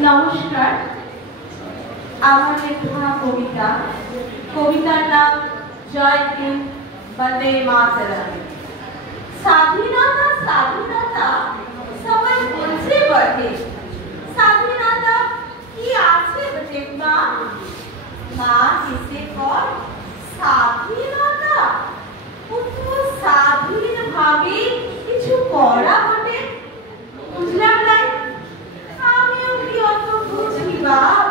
নমস্কার। আমার লেখা কবিতা, কবিতার নাম জয় হিন্দ বন্দে মাতরম। স্বাধীনতা স্বাধীনতা সবাই বলছে বটে, স্বাধীনতা কি আছে দেখবা মা কিসে কর স্বাধীনতা স্বাধীন ভাবে কিছু করা বটে। বুঝলাম নাই, আমিও কি অত বুঝি বাপ?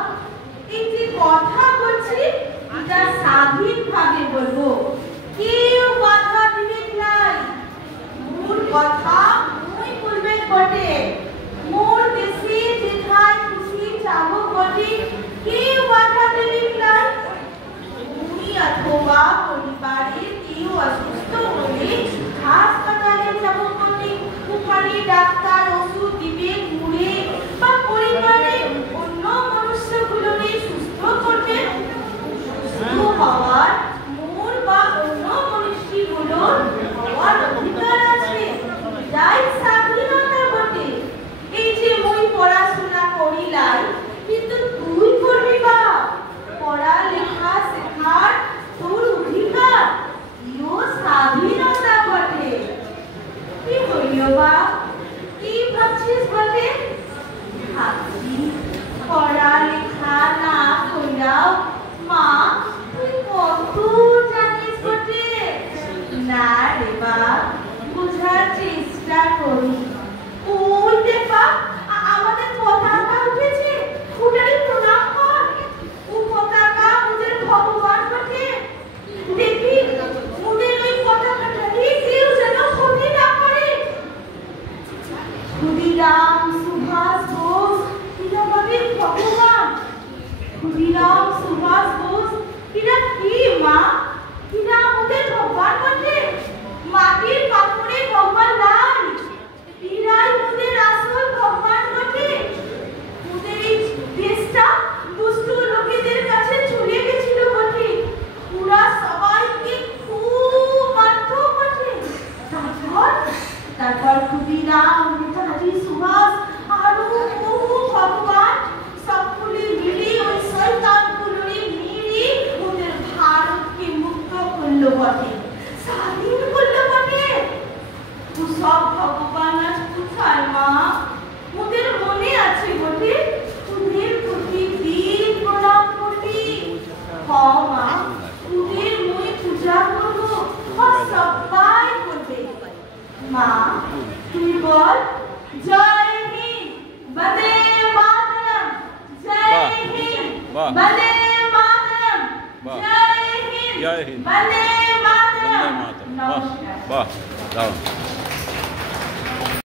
এই যে কথা বলছি এটা স্বাধীন ভাবে বলবো, কেউ কথা দিবে নাই। মোর কথা মুই বলবে বটে, মোর দেশে যেথায় খুশি যাবো বটে, কেউ কথা দিবে নাই। তুমি অথবা পরিবারের কেউ অসুস্থ হলে হাসপাতালে যাবো বটে, ওখানে ডাক্তার ওষুধ দিবে ঘুরে, বা পরিবারে অন্য মনুষ্যগুলোকে সুস্থ করবে। সুস্থ হওয়ার মোর বা অন্য মনুষ্যগুলোর হওয়ার অধিকার আছে, তাই স্বাধীনতা বটে। এই যে মুই পড়াশোনা করিলাই, কিন্তু তুই করবি বা পড়ালেখা শেখার তোর অধিকার, ইও স্বাধীনতা বটে। কি হইল বা, কি ভাবছিস বটে? ভাবছি পড়ালেখা না কইরাও মা তুই কত জানিস বটে। না রে বা, বুঝার চেষ্টা করি। ওই দেখবা আমাদের পতাকা উঠেছে, ওটারে প্রণাম কর। ও পতাকা ওদের ভগবান বটে। দেখি ওদের ওই পতাকাটাকে কেউ যেন ক্ষতি না করে। ক্ষুদিরাম সুভাষ বোস এরা ভাবে ভগবান। ক্ষুদিরাম সুভাষ বোস এরা কি মা? এরা ওদের ভগবান বটে। মাটির পাথরে ভগবান নাই, এরাই ওদের আসল ভগবান বটে। ওদের এই দেশটা দুষ্ট লোকেদের কাছে চলে গেছিল বটে, ওরা সবাইকে খুব মারত বটে। তারপর ক্ষুদিরাম নেতাজি সুভাষ আরো বহু ভগবান সকলে মিলে ওই শয়তানগুলোরে মেরে ওদের ভারতকে মুক্ত করলো বটে, স্বাধীন করলো বটে। ও সব ভগবান আজ কোথায় মা? ওদের মনে আছে বটে, ওদের প্রতিদিন প্রণাম করবি। হ মা, ওদের মুই পূজা করবো, সবাই করবে। মা তুই বল জয় হিন্দ বন্দে মাতরম, জয় হিন্দ বন্দে মাতরম, জয় হিন্দ বন্দে মাতরম। নমস্কার। বাহ, দাও।